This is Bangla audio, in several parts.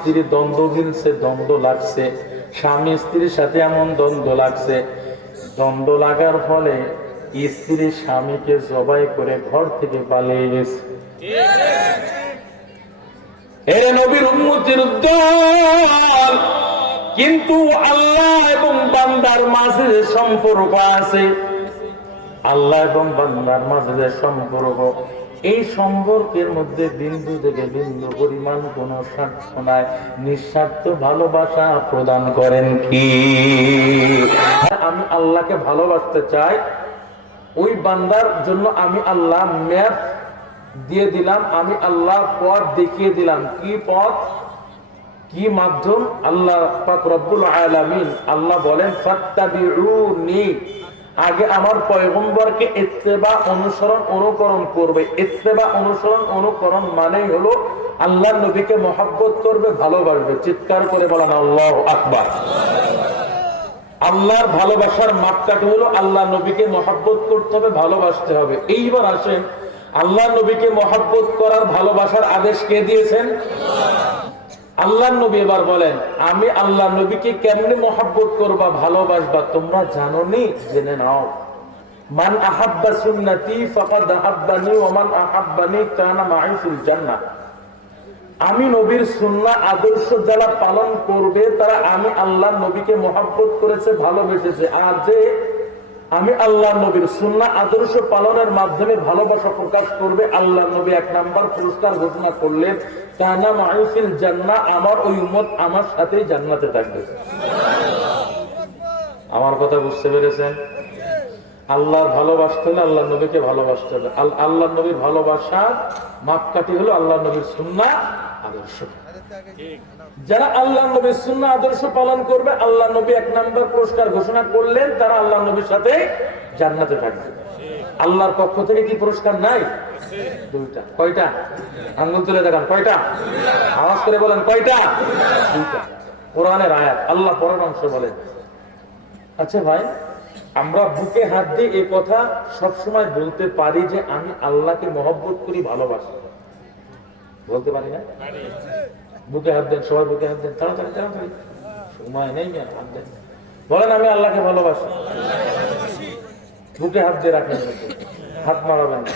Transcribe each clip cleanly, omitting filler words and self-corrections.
স্ত্রী দ্বন্দ্ব গিলছে, দ্বন্দ্ব লাগছে, স্বামী স্ত্রীর সাথে এমন দ্বন্দ্ব লাগছে, দ্বন্দ্ব লাগার ফলে স্ত্রী স্বামীকে জবাই করে ঘর থেকে পালিয়ে গেছে। এর নবীর উম্মতের উদ্দল। কিন্তু আল্লাহ এবং বান্দার মাঝে যে সম্পর্ক আছে, আল্লাহ এবং বান্দার মাঝে যে সম্পর্ক, এই সম্পর্কের মধ্যে বিন্দু থেকে বিন্দু পরিমাণ কোন স্বার্থ নাই, নিঃস্বার্থ ভালোবাসা প্রদান করেন কি? আমি আল্লাহকে ভালোবাসতে চাই, ওই বান্দার জন্য আমি আল্লাহ ম্যাপ দিয়ে দিলাম, আমি আল্লাহ পথ দেখিয়ে দিলাম। কি পথ, কি মাধ্যম? আল্লাহ পাক রব্বুল আলামিন আল্লাহ বলেন ফাত্তাবিউনি, আগে আমার পয়গম্বরকে ইত্তেবা অনুসরণ অনুকরণ করবে। ইত্তেবা অনুসরণ অনুকরণ মানেই হলো আল্লাহর নবীকে মহব্বত করবে, ভালোবাসবে। চিৎকার করে বলেন আল্লাহু আকবার। আল্লাহর ভালোবাসার মাপকাঠি হলো আল্লাহ নবীকে মহব্বত করতে হবে, ভালোবাসতে হবে। এইবার আসেন, আল্লাহ নবীকে মহব্বত করার ভালোবাসার আদেশ কে দিয়েছেন? আল্লাহ নবী এবার বলেন, আমি আল্লাহ নবীকে কেমনে মহব্বত করবা, ভালোবাসবা তোমরা জানো নি? জেনে নাও। মান আহাব্বা সুন্নতি ফাকাদ আহাব্বানি ওয়া মান আহাব্বানি কানা মাই ফিল জান্নাহ। আমি নবীর সুন্নাহ আদর্শ যারা পালন করবে তারা আমি আল্লাহ নবীকে মহব্বত করেছে, ভালোবেসেছে। আর যে আমি আল্লাহ নবীর সুন্নাহ আদর্শ পালনের মাধ্যমে ভালোবাসা প্রকাশ করবে, আল্লাহ নবী 1 নাম্বার পুরস্কার ঘোষণা করলেন, কানা মাই ফিল জান্নাহ, আমার ওই উম্মত আমার সাথেই জান্নাতে থাকবে। আমার কথা বুঝতে পেরেছেন? আল্লাহর ভালোবাসতে হলে আল্লাহ নবীকে ভালোবাসতে হবে। আল্লাহ নবীর ভালোবাসার মাপকাঠি হলো আল্লাহ নবীর সুন্নাহ আদর্শ। যারা আল্লাহ নবীর সুন্নাহ আদর্শ পালন করবে, আল্লাহ নবী 1 নাম্বার পুরস্কার ঘোষণা করলেন, তারা আল্লাহ নবীর সাথে জান্নাতে থাকবে। আল্লাহর পক্ষ থেকে কি পুরস্কার নাই? 2টা। কয়টা? আঙ্গুল তুলে দেখান, কয়টা? আওয়াজ করে বলেন, কয়টা? 2টা। কোরআনের আয়াত, আল্লাহ পরের অংশ বলেন। আচ্ছা ভাই, আমরা বুকে হাত দিয়ে এই কথা সবসময় বলতে পারি যে আমি আল্লাহকে মহব্বত করি, ভালোবাসি, বলতে পারি না? বুকে হাত দেন, সবাই বুকে হাত দেন, তাড়াতাড়ি তাড়াতাড়ি, সময় নেই, হাত দেন, বলেন আমি আল্লাহকে ভালোবাসি। বুকে হাত দিয়ে রাখেন, হাত মারাবেন না।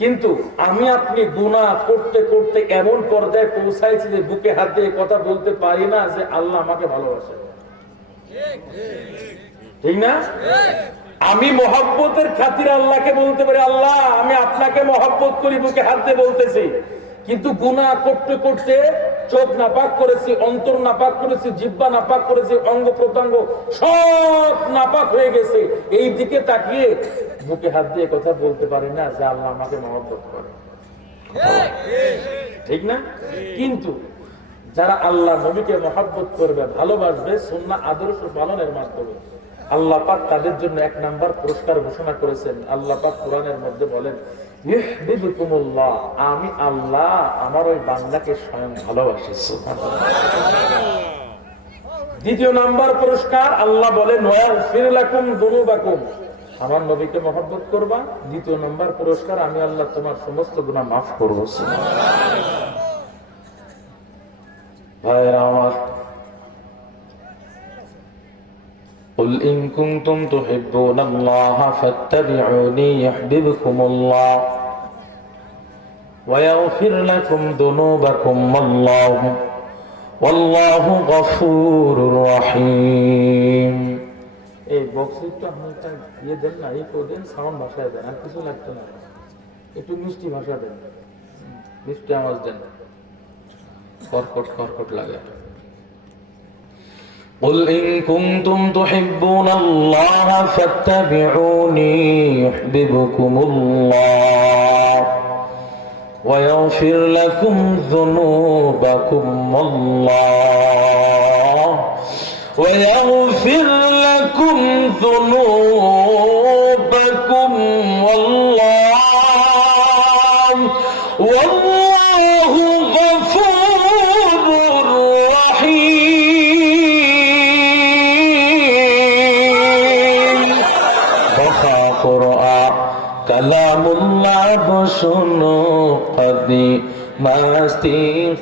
কিন্তু আমি আপনি গুনাহ করতে করতে এমন পর্যায়ে পৌঁছাইছি যে বুকে হাত দিয়ে কথা বলতে পারি না যে আল্লাহ আমাকে ভালোবাসে। ঠিক না? আমি মহব্বতের খাতিরে আল্লাহকে বলতে পারি, আল্লাহ আমি আপনাকে মহব্বত করি, বুকে হাত দিয়ে বলতেছি। কিন্তু গুনাহ করতে করতে চোখ নাপাক করেছি, অন্তর নাপাক করেছি, জিহ্বা নাপাক করেছি, অঙ্গ প্রত্যঙ্গ সব নাপাক হয়ে গেছে। এই দিকে তাকিয়ে বুকে হাত দিয়ে কথা বলতে পারি না যে আল্লাহ আমাকে মহব্বত করে। ঠিক না? কিন্তু যারা আল্লাহ নবীকে মহব্বত করবে, ভালোবাসবে সুন্নাহ আদর্শ পালনের মাধ্যমে, আল্লাহ পাক তাদের জন্য 1 নাম্বার পুরস্কার ঘোষণা করেছেন। আল্লাহ পাক কোরআনের মধ্যে বলেন, ইউহিব্বুকুমুল্লাহ, আমি আল্লাহ আমার ওই বান্দাকে স্বয়ং ভালোবাসি। সুবহানাল্লাহ। 2 নাম্বার পুরস্কার আল্লাহ বলেন, ওয়াগফির লাকুম যুনুবাকুম, আমার নবীকে মহব্বত করবা। 2 নাম্বার পুরস্কার, আমি আল্লাহ তোমার সমস্ত গুনাহ মাফ করব। সুবহানাল্লাহ। ভাইরা আমার, قل إن كنتم تحبون الله فاتبعوني يحببكم الله ويغفر لكم ذنوبكم والله غفور رحيم। এই বক্সটা আপনারা দিয়ে দেন না, এই কোদেন সাউন্ড ভাষায় দেন, আর কিছু লাগতো না, একটু মিষ্টি ভাষা দেন, মিষ্টি আওয়াজ দেন, কর্কট কর্কট লাগে। قل إن كنتم تحبون الله فاتبعوني يحببكم الله ويغفر لكم ذنوبكم والله غفور رحيم। কালামুল্লাহ শোনো, কাদি মাস্তি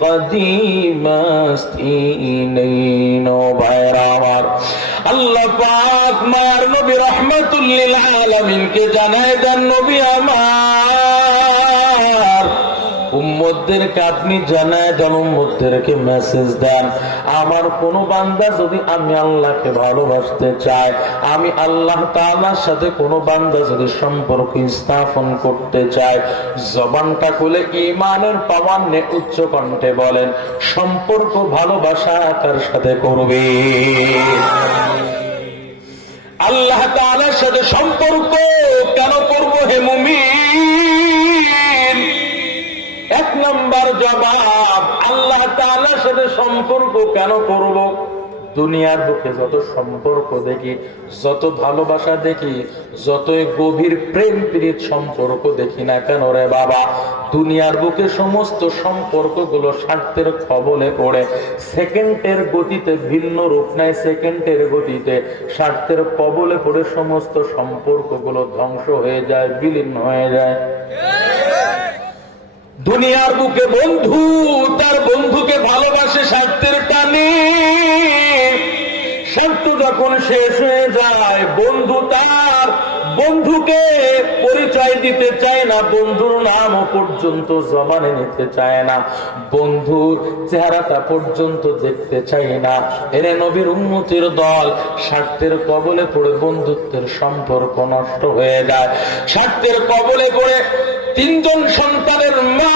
কদিম মাস্তি নেই নো ভাইরা আমার। আল্লাহ পাক মার নবী রাহমাতুল লিল আলামিন কে জানায় দেন, নবী আমার উম্মতদেরকে আপনি জানায় দেন, উম্মতদেরকে মেসেজ দেন, আমার কোন বান্দা যদি আমি আল্লাহকে ভালোবাসতে চাই, আমি আল্লাহ তাআলার সাথে কোন বান্দা যদি সম্পর্ক স্থাপন করতে চায়, জবানটা খুলে ঈমানের পাওয়ান্নে উচ্চ কণ্ঠে বলেন, সম্পর্ক ভালোবাসা কার সাথে করবে? আল্লাহ তাআলার সাথে সম্পর্ক কেন করব হে মুমিন? এক নাম্বার জবাব, আল্লাহ তাআলার সাথে সম্পর্ক কেন করব? দুনিয়ার বুকে যত সম্পর্ক দেখি, যত ভালোবাসা দেখি, যতই গভীর প্রেম প্রীত সম্পর্ক দেখি না কেন রে বাবা, দুনিয়ার বুকে সমস্ত সম্পর্কগুলো স্বার্থের কবলে পড়ে সেকেন্ডের গতিতে ভিন্ন রূপ নেয়, সেকেন্ডের গতিতে স্বার্থের কবলে পড়ে সমস্ত সম্পর্কগুলো ধ্বংস হয়ে যায়, বিলীন হয়ে যায়। দুনিয়ার বুকে বন্ধু তার বন্ধুকে ভালোবাসে স্বার্থের টানে, স্বার্থ যখন শেষ হয়ে যায়, বন্ধু তার বন্ধুকে পরিচয় দিতে চায় না, বন্ধুর নামও পর্যন্ত জবানে নিতে চায় না, বন্ধুর চেহারাটা পর্যন্ত দেখতে চায় না। এরে নবীর উম্মতের দল, স্বার্থের কবলে পড়ে বন্ধুত্বের সম্পর্ক নষ্ট হয়ে যায়, স্বার্থের কবলে পড়ে তিনজন সন্তানের মা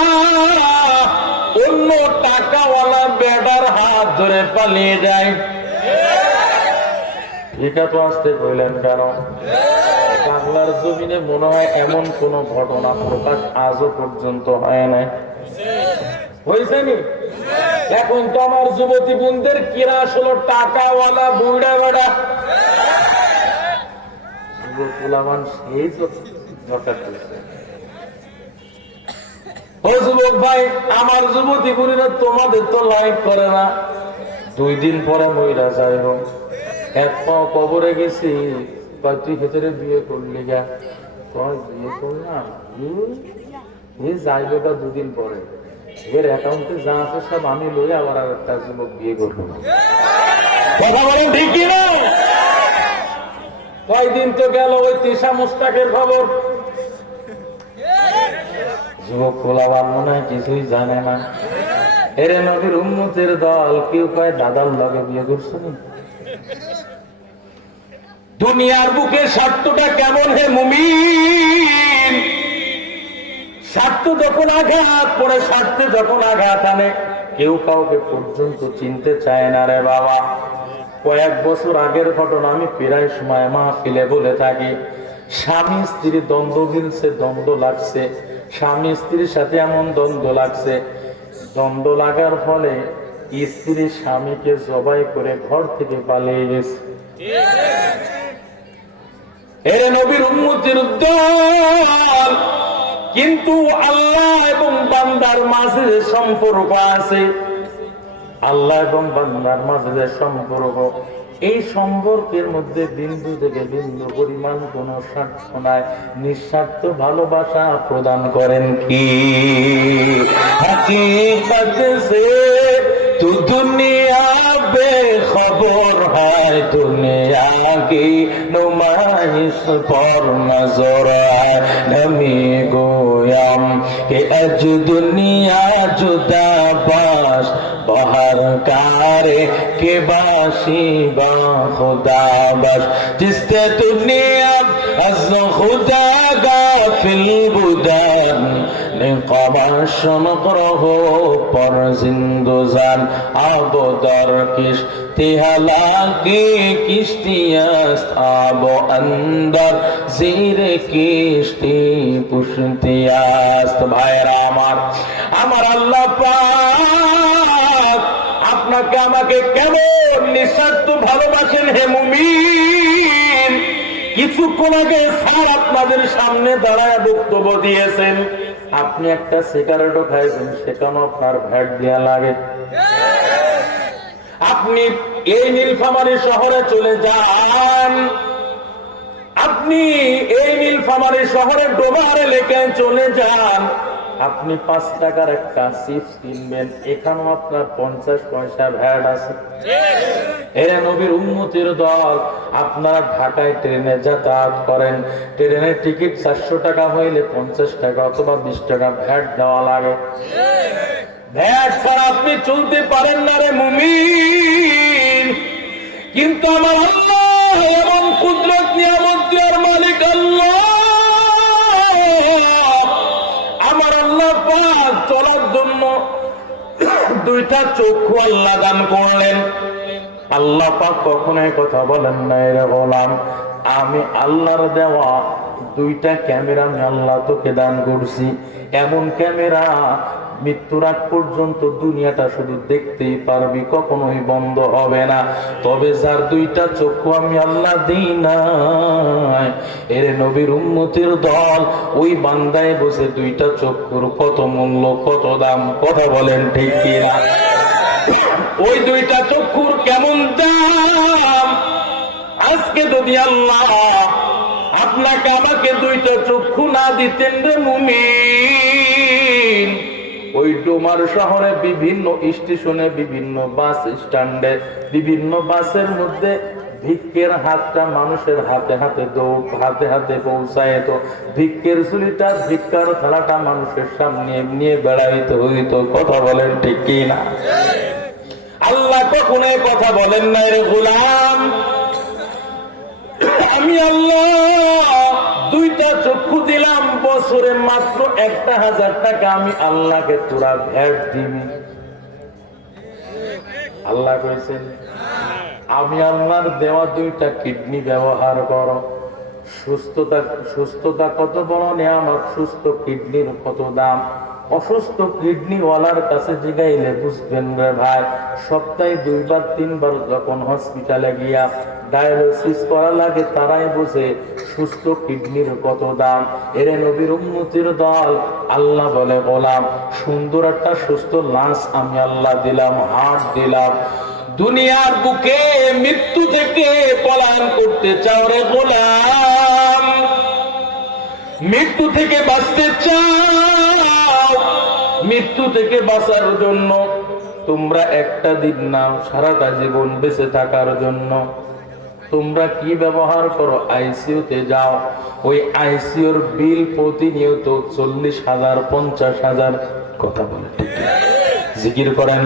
অন্য টাকাওয়ালা বেডার হাত ধরে পালিয়ে যায়। এটা তো আসতে কইলেন কেন? বাংলার জমিনে মনে হয় এমন কোন ঘটনা প্রকাশ আজও পর্যন্ত হয় নাই। হয়েছে নি? এখন তো আমার যুবতী বোনদের কিরাস হলো টাকাওয়ালা বুড়া বেড়া, যুবক সেই দরকার করছে। ও যুবক ভাই, আমার যুবতী বোনেরা তোমাদের তো লাইক করে না, 2 দিন পরে মইরা যায়। এক পাও কবরে গেছি, তুই ভেতরে বিয়ে করলি গা? বিয়ে করলাম, যাইবে 2 দিন পরে, এর অ্যাকাউন্টে যা আছে সব আমি লই, আবার আর একটা যুবক বিয়ে করবো। কথা বলেন ঠিক কিনা? কয়দিন তো গেল ওই তিশা মুস্তাকের খবর, যুবক পোলাবান মনে হয় কিছুই জানে না। এরে নবীর উম্মতের দল, কেউ কয় দাদার লগে বিয়ে করছে না। দুনিয়ার বুকে স্বার্থটা কেমন হে মুমিন? স্বার্থ যখন আঘাত পড়ে, স্বার্থে যখন আঘাত আনে, কেউ কাউকে পর্যন্ত চিনতে চায় না রে বাবা। কয়েক বছর আগের ঘটনা আমি প্রায় সময় মাহফিলে বলে থাকি। স্বামী স্ত্রী দ্বন্দ্ব মিলছে, দ্বন্দ্ব লাগছে, স্বামী স্ত্রীর সাথে এমন দ্বন্দ্ব লাগছে, দ্বন্দ্ব লাগার ফলে স্ত্রী স্বামীকে জবাই করে ঘর থেকে পালিয়ে গেছে। এরে নবীর উম্মতের দল, কিন্তু আল্লাহ এবং বান্দার মাঝে যে সম্পর্ক আছে, আল্লাহ এবং বান্দার মাঝে যে সম্পর্ক, এই সম্পর্কের মধ্যে বিন্দু থেকে বিন্দু পরিমাণ কোন স্বার্থ নাই, নিঃস্বার্থ ভালোবাসা প্রদান করেন কি? হাকিকত সে তু দুনিয়া বেখবর হয়, দুনিয়া কি নুমাইশ পর নজর है, नमी गोयम के अज दुनिया जुदा बाश बाहर कारे के बाशी बा खुदा बश, जिससे दुनिया अज खुदा गाफिल बुदन निकाबाश नकरहो पर जिंदुजान आबो दर किश्ती हालाकी किश्तियास्त आबो अंदर जीर किश्ती पुश्तियास्त। भाईरा আমার আল্লাহ পাক আপনাকে আমাকে কেমন নিঃস্বার্থ ভালোবাসেন হে মুমিন। কিছুক্ষণ আগে স্যার আপনাদের সামনে দাঁড়ায় বক্তব্য দিয়েছেন, আপনি একটা সিগারেটও খাইবেন, সেখানেও আপনার ভ্যাট দেয়া লাগে। আপনি এই নীলফামারী শহরে চলে যান, আপনি এই নীলফামারী শহরে ডোবার এলাকায় চলে যান, আপনি 5 টাকার একটা চিপস কিনবেন, এখানেও আপনার 50 পয়সা ভ্যাট আছে। এর নবীর উম্মতের দল, আপনারা ঢাকায় ট্রেনে যাতায়াত করেন, ট্রেনের টিকিট 400 টাকা হইলে 50 টাকা অথবা 20 টাকা ভ্যাট দেওয়া লাগে। ভ্যাট ছাড়া আপনি চলতে পারেন না রে মুমিন। কিন্তু আমার আল্লাহ এমন কুদরত নিয়ামত দেওয়ার মালিক আল্লাহ, আমার আল্লাহ পাক চলার জন্য 2টা চক্ষু আল্লাহ দান করলেন। আল্লাহ পাক কখনোই কথা বলেন না, রে গোলাম আমি আল্লাহর দেওয়া 2টা ক্যামেরা আমি আল্লাহ তোকে দান করছি। এমন ক্যামেরা মৃত্যুর আগ পর্যন্ত দুনিয়াটা শুধু দেখতেই পারবি, কখনোই বন্ধ হবে না। তবে যার 2টা চক্ষু আমি আল্লাহ দিই নাই, এর নবীর উম্মতের দল, ওই বান্দায় বসে 2টা চক্ষুর কত মূল্য, কত দাম, কথা বলেন ঠিক কিনা? ওই 2টা চক্ষুর কেমন দাম? আজকে যদি আল্লাহ আপনাকে আমাকে 2টা চক্ষু না দিতেন রে মুমিন, ওই ডোমার শহরে বিভিন্ন স্টেশনে, বিভিন্ন বাস স্ট্যান্ডে, বিভিন্ন বাসের মধ্যে ভিক্ষের হাতটা মানুষের হাতে হাতে হাতে হাতে পৌঁছায়, তো ভিক্ষের ঝুলিটা, ভিক্ষার থালাটা মানুষের সামনে নিয়ে বেড়াইতে হইত, কথা বলেন ঠিক কিনা? আল্লাহ কখনো কথা বলেন না, রে গোলাম আমি আল্লাহ 2টা চক্ষু দিলাম, বছরে মাত্র 1000 টাকা আমি আল্লাহকে তোরা ভ্যাট দিবি। আল্লাহ কইছেন আমি আল্লাহর দেওয়া 2টা কিডনি ব্যবহার করো। সুস্থতা কত বড় নিয়ামত, সুস্থ কিডনির কত দাম। অসুস্থ কিডনি ওয়ালার কাছে জিগাইলে বুঝবেন রে ভাই, সপ্তাহে 2বার 3বার যখন হসপিটালে গিয়া ডায়ালিসিস করা লাগে, তারাই বোঝে সুস্থ কিডনির কত দাম। এর নবীর উম্মতের দল, আল্লাহ বলে গোলাম সুন্দর একটা সুস্থ লাশ আমি আল্লাহ দিলাম, হার্ট দিলাম। দুনিয়ার বুকে মৃত্যু থেকে পলায়ন করতে চাও রে গোলাম, মৃত্যু থেকে বাঁচতে চাও, মৃত্যু থেকে বাঁচার জন্য তোমরা একটা দিন নাও, সারাটা জীবন বেঁচে থাকার জন্য তোমরা কি ব্যবহার করো? আইসিইউতে যাও, ওই আইসিইউর বিল প্রতিনিয়ত 40,000 50,000, কথা বলে ঠিক জিকির করেন।